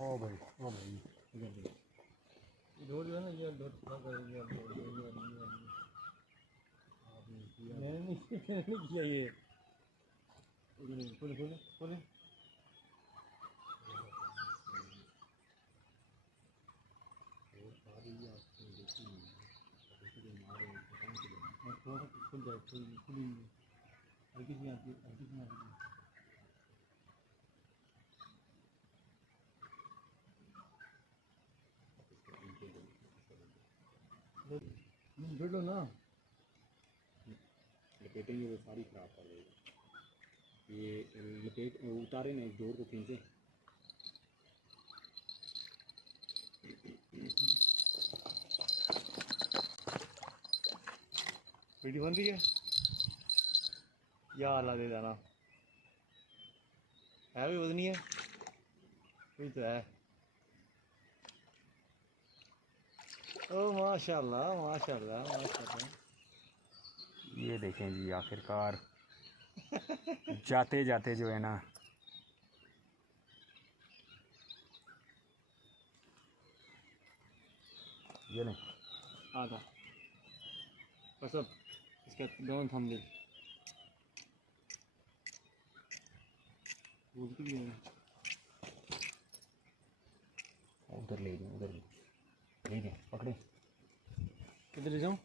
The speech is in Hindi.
ओ भाई इधर देख दो जो है ना ये दो थोड़ा कर दिया मैंने नहीं किया ये खोले खोले खोले थोड़ा खुल जाए खुली हल्की सी आती हल्की सी आती बैठो ना लपेटेंगे वो सारी खराब कर देगा। ये लपेट उतारे ना, एक डोर को खींचे। वीडियो बन रही है या अल्लाह दे जाना है भी वजनी है कोई तो है। ओ माशाल्लाह माशाल्लाह माशाल्लाह। ये देखें जी आखिरकार जाते जाते जो है ना ये नहीं आधा बस अब इसका दोनों थम दे उधर ले जाओ, उधर ले जाओ, पकड़े। किधर ले जाऊँ?